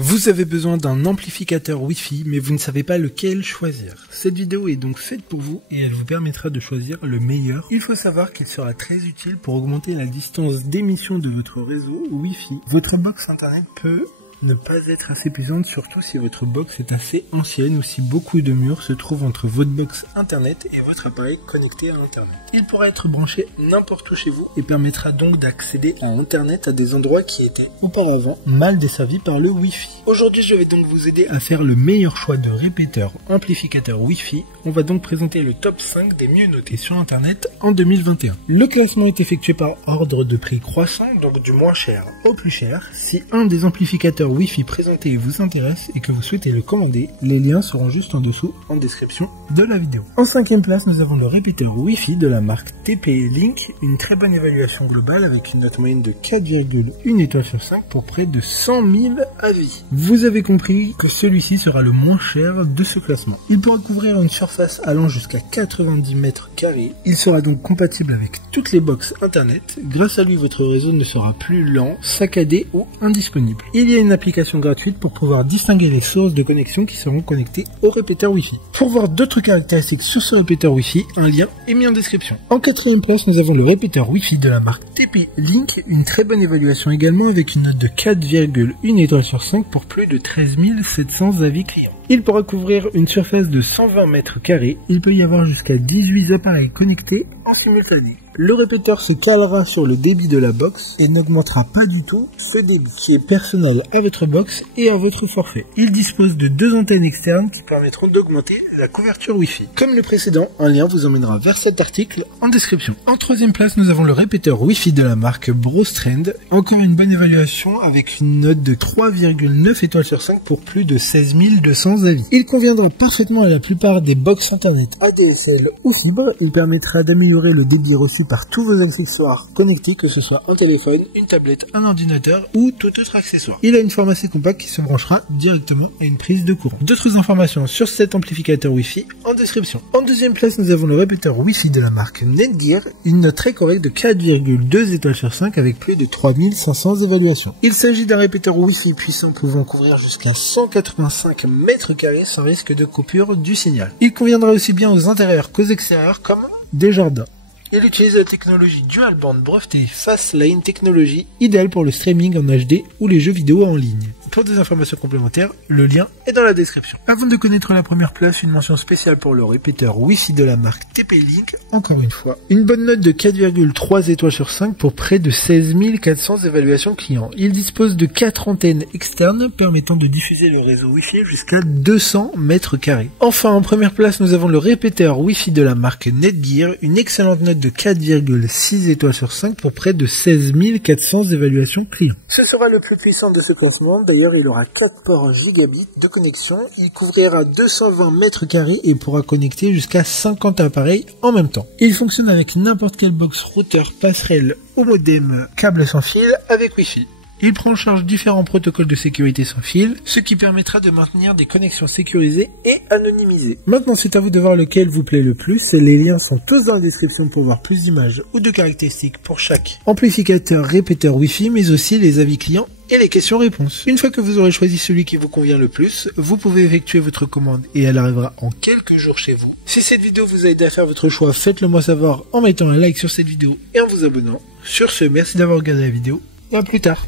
Vous avez besoin d'un amplificateur Wi-Fi, mais vous ne savez pas lequel choisir. Cette vidéo est donc faite pour vous et elle vous permettra de choisir le meilleur. Il faut savoir qu'il sera très utile pour augmenter la distance d'émission de votre réseau Wi-Fi. Votre box internet peut ne pas être assez puissante, surtout si votre box est assez ancienne ou si beaucoup de murs se trouvent entre votre box internet et votre appareil connecté à internet. Il pourra être branché n'importe où chez vous et permettra donc d'accéder à internet à des endroits qui étaient auparavant mal desservis par le Wi-Fi. Aujourd'hui, je vais donc vous aider à faire le meilleur choix de répéteur amplificateur Wi-Fi. On va donc présenter le top 5 des mieux notés sur internet en 2021. Le classement est effectué par ordre de prix croissant, donc du moins cher au plus cher. Si un des amplificateurs Wi-Fi présenté vous intéresse et que vous souhaitez le commander, les liens seront juste en dessous en description de la vidéo. En 5e place, nous avons le répéteur Wi-Fi de la marque TP-Link, une très bonne évaluation globale avec une note moyenne de 4,1 étoiles sur 5 pour près de 100 000 avis. Vous avez compris que celui-ci sera le moins cher de ce classement. Il pourra couvrir une surface allant jusqu'à 90 mètres carrés. Il sera donc compatible avec toutes les box internet. Grâce à lui, votre réseau ne sera plus lent, saccadé ou indisponible. Il y a une application gratuite pour pouvoir distinguer les sources de connexion qui seront connectées au répéteur Wi-Fi. Pour voir d'autres caractéristiques sur ce répéteur Wi-Fi, un lien est mis en description. En 4e place, nous avons le répéteur Wi-Fi de la marque TP-Link, une très bonne évaluation également avec une note de 4,1 étoiles sur 5 pour plus de 13 700 avis clients. Il pourra couvrir une surface de 120 mètres carrés. Il peut y avoir jusqu'à 18 appareils connectés en simultané. Le répéteur se calera sur le débit de la box et n'augmentera pas du tout ce débit qui est personnel à votre box et à votre forfait. Il dispose de 2 antennes externes qui permettront d'augmenter la couverture Wi-Fi. Comme le précédent, un lien vous emmènera vers cet article en description. En 3e place, nous avons le répéteur Wi-Fi de la marque Brostrand. Encore une bonne évaluation avec une note de 3,9 étoiles sur 5 pour plus de 16 200 avis. Il conviendra parfaitement à la plupart des box internet ADSL ou fibre. Il permettra d'améliorer le débit reçu par tous vos accessoires connectés, que ce soit un téléphone, une tablette, un ordinateur ou tout autre accessoire. Il a une forme assez compacte qui se branchera directement à une prise de courant. D'autres informations sur cet amplificateur Wi-Fi en description. En 2e place, nous avons le répéteur Wi-Fi de la marque Netgear, une note très correcte de 4,2 étoiles sur 5 avec plus de 3500 évaluations. Il s'agit d'un répéteur Wi-Fi puissant pouvant couvrir jusqu'à 185 mètres carrés sans risque de coupure du signal. Il conviendra aussi bien aux intérieurs qu'aux extérieurs comme des jardins. Il utilise la technologie Dual Band brevetée Fastlane Technology, idéale pour le streaming en HD ou les jeux vidéo en ligne. Pour des informations complémentaires, le lien est dans la description. Avant de connaître la première place, une mention spéciale pour le répéteur Wi-Fi de la marque TP-Link, encore une fois. Une bonne note de 4,3 étoiles sur 5 pour près de 16 400 évaluations clients. Il dispose de 4 antennes externes permettant de diffuser le réseau Wi-Fi jusqu'à 200 mètres carrés. Enfin, en première place, nous avons le répéteur Wi-Fi de la marque Netgear, une excellente note de 4,6 étoiles sur 5 pour près de 16 400 évaluations clients. Ce sera le plus puissant de ce classement. D'ailleurs, il aura 4 ports gigabits de connexion. Il couvrira 220 mètres carrés et pourra connecter jusqu'à 50 appareils en même temps. Il fonctionne avec n'importe quelle box routeur, passerelle ou modem câble sans fil avec Wi-Fi. Il prend en charge différents protocoles de sécurité sans fil, ce qui permettra de maintenir des connexions sécurisées et anonymisées. Maintenant, c'est à vous de voir lequel vous plaît le plus. Les liens sont tous dans la description pour voir plus d'images ou de caractéristiques pour chaque amplificateur répéteur Wi-Fi, mais aussi les avis clients et les questions-réponses. Une fois que vous aurez choisi celui qui vous convient le plus, vous pouvez effectuer votre commande et elle arrivera en quelques jours chez vous. Si cette vidéo vous a aidé à faire votre choix, faites-le moi savoir en mettant un like sur cette vidéo et en vous abonnant. Sur ce, merci d'avoir regardé la vidéo et à plus tard.